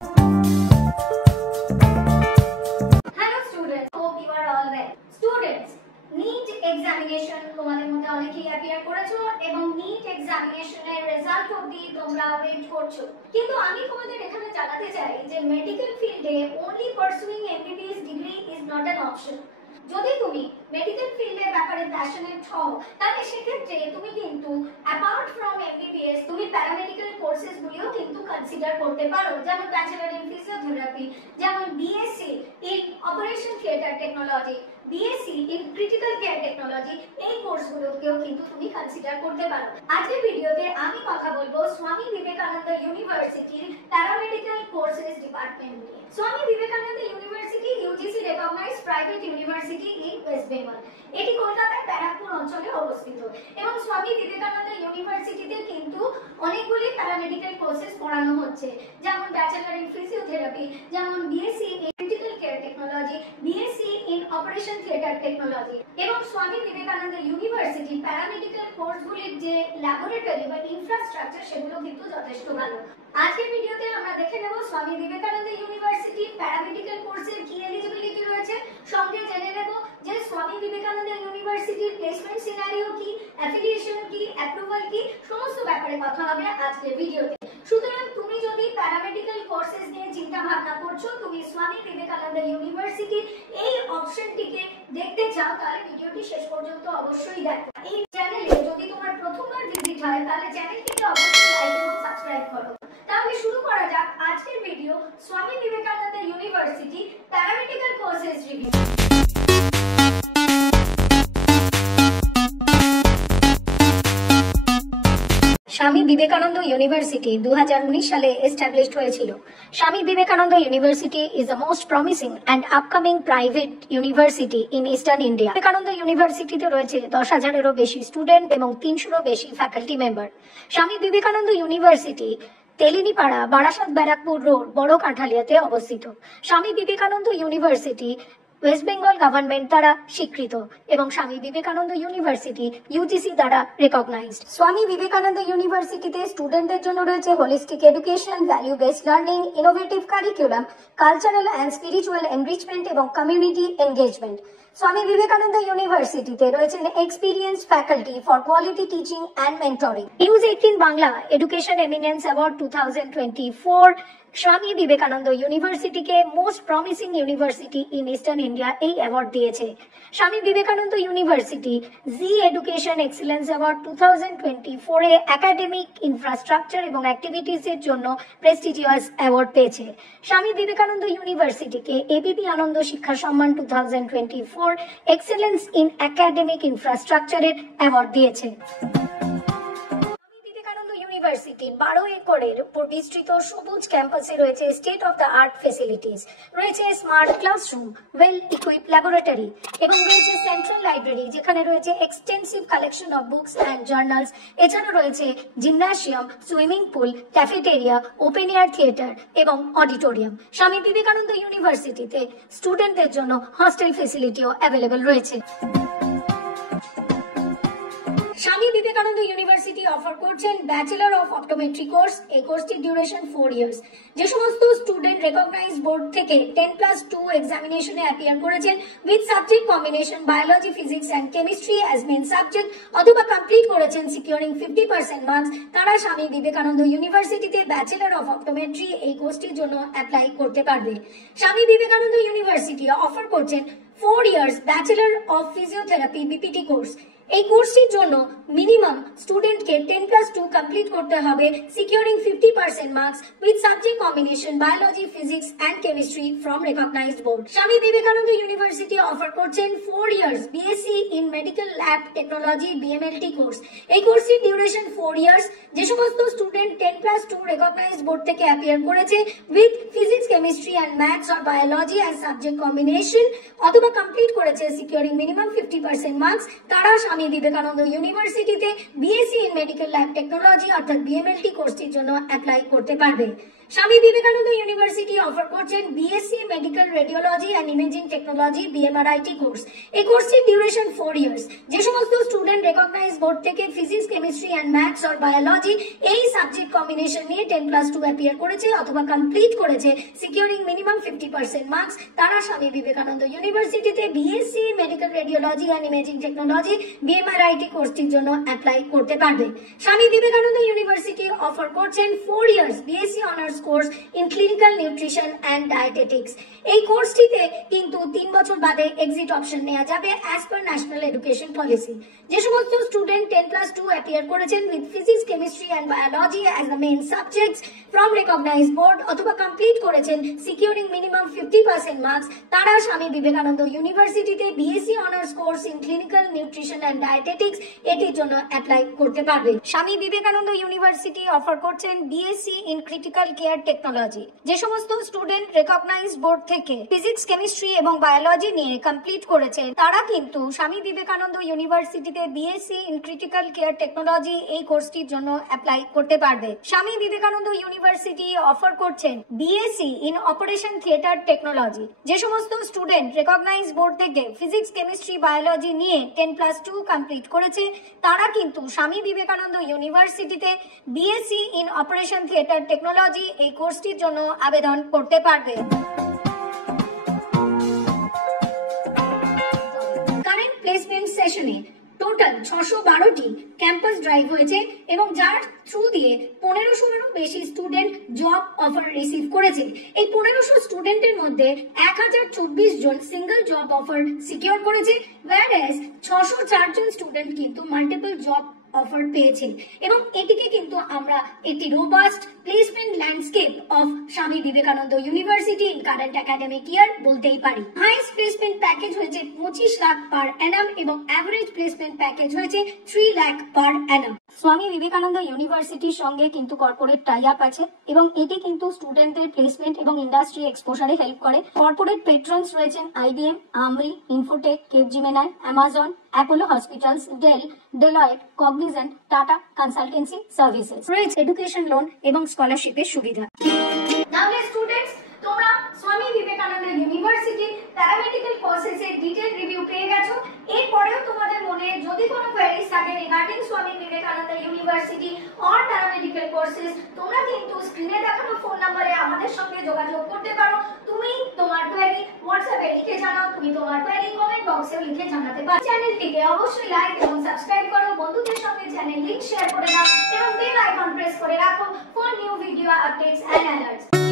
Hello students, hope you are all well. Students, NEET examination তোমাদের মধ্যে অনেকেই appear করেছো এবং NEET এক্সামিনেশনের রেজাল্ট অবধি তোমরা ওয়েট করছো। কিন্তু আমি তোমাদের এখানে জানাতে চাই যে মেডিকেল ফিল্ডে only pursuing MBBS degree is not an option. যদি তুমি মেডিকেল ফিল্ডের ব্যাপারে প্যাশনেট হও তাহলে সেক্ষেত্রে তুমি কিন্তু অ্যাপার্ট ফ্রম এমবিবিএস তুমি প্যারামেডিক্যাল কোর্সেস গুলিও কিন্তু কনসিডার করতে পারো, যেমন ব্যাচেলর ইন ফিজিওথেরাপি, যেমন BSc in operation theatre technology, BSc in critical care technology, এই কোর্সগুলোকেও কিন্তু তুমি কনসিডার করতে পারো। আজকের ভিডিওতে আমি কথা বলবো স্বামী বিবেকানন্দ ইউনিভার্সিটির প্যারামেডিক্যাল কোর্সেস ডিপার্টমেন্ট নিয়ে। Swami Vivekananda university UGC recognised private university in West Bengal. এটি কলকাতার ব্যারাকপুর অঞ্চলে অবস্থিত এবং স্বামী বিবেকানন্দ ইউনিভার্সিটিতে কিন্তু অনেকগুলি প্যারামেডিক্যাল কোর্সেস পড়ানো হচ্ছে, যেমন ব্যাচেলর ইন ফিজিওথেরাপি, যেমন BSc in critical care technology, BSc in operation theatre technology. এবং স্বামী বিবেকানন্দ ইউনিভার্সিটি প্যারামেডিক্যাল কোর্সগুলির যে ল্যাবরেটরি বা ইনফ্রাস্ট্রাকচার সেগুলো কিন্তু যথেষ্ট ভালো। আজকের ভিডিওতে আমরা দেখে নেব স্বামী বিবেকানন্দ ইউনিভার্সিটি প্যারামেডিক্যাল কোর্সের কি এলিজিবিলিটি রয়েছে, সঙ্গে জেনে নেব যে স্বামী বিবেকানন্দ ইউনিভার্সিটির প্লেসমেন্ট সিনারিও কি, অ্যাফিলিয়েশন কি, অ্যাপ্রুভাল কি, সমস্ত ব্যাপারে কথা হবে আজকের ভিডিওতে। সুতরাং তুমি যদি প্যারামেডিক্যাল কোর্সেস নিয়ে চিন্তা ভাবনা করছো, তুমি স্বামী বিবেকানন্দ ইউনিভার্সিটির এই অপশনটিকে দেখতে চাও, তাহলে ভিডিওটি শেষ পর্যন্ত অবশ্যই দেখো। এই চ্যানেলে যদি তোমার প্রথমবার ভিজিট হয় তাহলে চ্যানেলটিকে অবশ্যই লাইক এবং সাবস্ক্রাইব করো। তাহলে শুরু করা যাক আজকের ভিডিও স্বামী Vivekananda university paramedical courses review. স্বামী বিবেকানন্দ ইউনিভার্সিটি 2019 সালে এস্টাবলিশড হয়েছিল। স্বামী Vivekananda university is the most promising and upcoming private university in eastern India. Vivekananda ইউনিভার্সিটিতে রয়েছে 10,000-এরও বেশি স্টুডেন্ট এবং 300-রও বেশি ফ্যাকাল্টি মেম্বার। স্বামী বিবেকানন্দ ইউনিভার্সিটি তেলিনীপাড়া, বারাসাত, ব্যারাকপুর রোড, বড় কাঠালিয়াতে অবস্থিত। স্বামী Vivekananda university West Bengal government দ্বারা স্বীকৃত এবং স্বামী বিবেকানন্দ ইউনিভার্সিটি ইউজিসি দ্বারা রেকগনাইজড। স্বামী বিবেকানন্দ ইউনিভার্সিটিতে স্টুডেন্টদের জন্য রয়েছে holistic education, value based learning, innovative curriculum, cultural and spiritual enrichment এবং কমিউনিটি এনগেজমেন্ট। স্বামী বিবেকানন্দ ইউনিভার্সিটিতে রয়েছেন experience faculty for quality teaching and mentoring. News 18 Bangla education eminence award 2024 Swami Vivekananda ইউনিভার্সিটিকে most promising university in eastern India এই অ্যাওয়ার্ড দিয়েছে। স্বামী Vivekananda university জি education excellence award 2024 এ academic infrastructure এবং activities এর জন্য প্রেস্টিজিয়াস অ্যাওয়ার্ড পেয়েছে। Swami Vivekananda ইউনিভার্সিটিকে ABP Ananda Shiksha Samman 2024 excellence in academic ইনফ্রাস্ট্রাকচারের award দিয়েছে। ইউনিভার্সিটির 12 একরের উপর বিস্তৃত সবুজ ক্যাম্পাসে রয়েছে state of the art facilities, রয়েছে smart classroom, well equip laboratory এবং রয়েছে সেন্ট্রাল লাইব্রেরি, যেখানে রয়েছে extensive collection of books and journals. এছাড়া রয়েছে gymnasium, swimming pool, cafeteria, open air theatre এবং অডিটোরিয়াম। স্বামী বিবেকানন্দ ইউনিভার্সিটিতে স্টুডেন্টদের জন্য হস্টেল ফেসিলিটিও অ্যাভেলেবল রয়েছে। স্বামী বিবেকানন্দ ইউনিভার্সিটি অফার করছেন ব্যাচেলর অফ অপটোমেট্রি কোর্স। এই কোর্সটির ডিউরেশন 4 ইয়ার্স। যে সমস্ত স্টুডেন্ট রেকগনাইজড বোর্ড থেকে 10+2 এক্সামিনেশনে অ্যাপিয়ার করেছেন with subject combination biology, physics and chemistry as main subject অথবা কমপ্লিট করেছেন সিকিউরিং 50% মার্কস, তারা স্বামী বিবেকানন্দ ইউনিভার্সিটিতে ব্যাচেলর অফ অপটোমেট্রি এই কোর্সটির জন্য অ্যাপ্লাই করতে পারবে। স্বামী বিবেকানন্দ ইউনিভার্সিটি অফার করছেন 4 years bachelor of physiotherapy BPT course. এই কোর্সটির জন্য মিনিমাম স্টুডেন্টকে 10+2 কমপ্লিট করতে হবে, securing 50% marks with subject combination biology, physics and chemistry from recognized board. স্বামী বিবেকানন্দ ইউনিভার্সিটি অফার করছেন 4 years BSc in medical lab technology BMLT course. এই কোর্সটির ডিউরেশন 4 ইয়ার্স। যে সমস্ত স্টুডেন্ট 10+2 রেকগনাইজড বোর্ড থেকে অ্যাপিয়ার করেছে with physics, chemistry and maths or biology as subject combination অথবা complete করেছে সিকিউরিং মিনিমাম 50% মার্কস, তারা স্বামী বিবেকানন্দ ইউনিভার্সিটিতে BSc in medical lab technology অর্থাৎ বিএমএলটি কোর্সটির জন্য অ্যাপ্লাই করতে পারবে। স্বামী বিবেকানন্দ ইউনিভার্সিটি অফার করছেন BSc medical radiology and imaging technology BMRIT course. এই কোর্সটির ডিউরেশন 4 ইয়ার্স। যে সমস্ত স্টুডেন্ট রেকগনাইজ বোর্ড থেকে physics, chemistry and maths or biology এই সাবজেক্ট কম্বিনেশন নিয়ে 10+2 অ্যাপিয়ার করেছে অথবা কমপ্লিট করেছে সিকিউরিং মিনিমাম 50% মার্কস, তারা স্বামী বিবেকানন্দ ইউনিভার্সিটিতে BSc medical radiology and imaging technology BMRIT কোর্সটির জন্য অ্যাপ্লাই করতে পারবে। স্বামী বিবেকানন্দ ইউনিভার্সিটি অফার করছেন 4 years BSc honours course in clinical nutrition and dietetics. এই কোর্সটিতে কিন্তু 3 বছর বাদে এক্সিট অপশন নেওয়া যাবে as per national education policy. যে সমস্ত স্টুডেন্ট 10+2 অ্যাপিয়ার করেছেন with physics, chemistry and biology as the main subjects from recognized board অথবা কমপ্লিট করেছেন সিকিউরিং মিনিমাম 50% মার্কস, তারা স্বামী বিবেকানন্দ ইউনিভার্সিটিতে BSc honours course in clinical nutrition and dietetics এটির জন্য apply করতে পারবে। স্বামী বিবেকানন্দ ইউনিভার্সিটি অফার করছেন BSc in critical care technology. যে সমস্ত স্টুডেন্ট রেকগনাইজড বোর্ড থেকে ফিজিক্স, কেমিস্ট্রি এবং বায়োলজি নিয়ে কমপ্লিট করেছেন, তারা কিন্তু স্বামী বিবেকানন্দ ইউনিভার্সিটিতে BSc in critical care technology এই কোর্সটির জন্য অ্যাপ্লাই করতে পারবে। স্বামী বিবেকানন্দ ইউনিভার্সিটি অফার করছেন BSc in operation theatre technology. যে সমস্ত স্টুডেন্ট রেকগনাইজড বোর্ড থেকে ফিজিক্স, কেমিস্ট্রি, বায়োলজি নিয়ে 10+2 কমপ্লিট করেছে, তারা কিন্তু স্বামী বিবেকানন্দ ইউনিভার্সিটিতে BSc in operation theatre technology এই কোর্সটির জন্য আবেদন করতে পারবে। কারেন্ট প্লেসমেন্ট সেশনে টোটাল 612টি ক্যাম্পাস ড্রাইভ হয়েছে এবং যার থ্রু দিয়ে 1500-এরও বেশি স্টুডেন্ট জব অফার রিসিভ করেছে। এই 1500 স্টুডেন্টের মধ্যে 1024 জন সিঙ্গেল জব অফার সিকিউর করেছে, whereas 604 জন স্টুডেন্ট কিন্তু মাল্টিপল জব অফার পেয়েছে। এবং এটিকে কিন্তু আমরা একটি রোবাস্ট প্লেসমেন্ট ল্যান্ডস্কেপ অফ স্বামী Vivekananda university in current academic ইয়ার বলতেই পারি। হাইয়েস্ট প্লেসমেন্ট প্যাকেজ হয়েছে 25 লাখ পার অ্যানাম এবং অ্যাভারেজ প্লেসমেন্ট প্যাকেজ হয়েছে 3 লাখ পার অ্যানাম। স্বামী বিবেকানন্দ ইউনিভার্সিটির সঙ্গে কিন্তু কর্পোরেট টাই আপ আছে এবং এটি কিন্তু স্টুডেন্টদের প্লেসমেন্ট এবং ইন্ডাস্ট্রি এক্সপোজারে হেল্প করে। কর্পোরেট পেট্রনস রয়েছেন IBM, AMRI, Infotech, Capgemini, Amazon, Apollo Hospitals, Dell, Deloitte, Cognizant, Tata consultancy services. রয়েছে এডুকেশন লোন এবং স্কলারশিপের সুবিধা। তাহলে স্টুডেন্টস, তোমরা স্বামী বিবেকানন্দ ইউনিভার্সিটি প্যারামেডিক্যাল কোর্সেসের ডিটেইল রিভিউ পেয়ে গেছো। এরপরেও তোমাদের মনে যদি কোনো কোয়েরিজ থাকে রিগার্ডিং স্বামী Vivekananda university or paramedical courses, তোমরা কিন্তু স্ক্রিনে দেখানো ফোন নম্বরে আমাদের সঙ্গে যোগাযোগ করতে পারো। তুমি তোমার কোয়েরি হোয়াটসঅ্যাপে লিখে জানাও, তুমি তোমার কোয়েরি কমেন্ট বক্সে লিখে জানাতে পারো। চ্যানেলটিকে অবশ্যই লাইক এবং সাবস্ক্রাইব করো, বন্ধুদের সঙ্গে চ্যানেল লিংক শেয়ার করে দাও এবং বেল আইকন প্রেস করে রাখো for new video updates and alerts.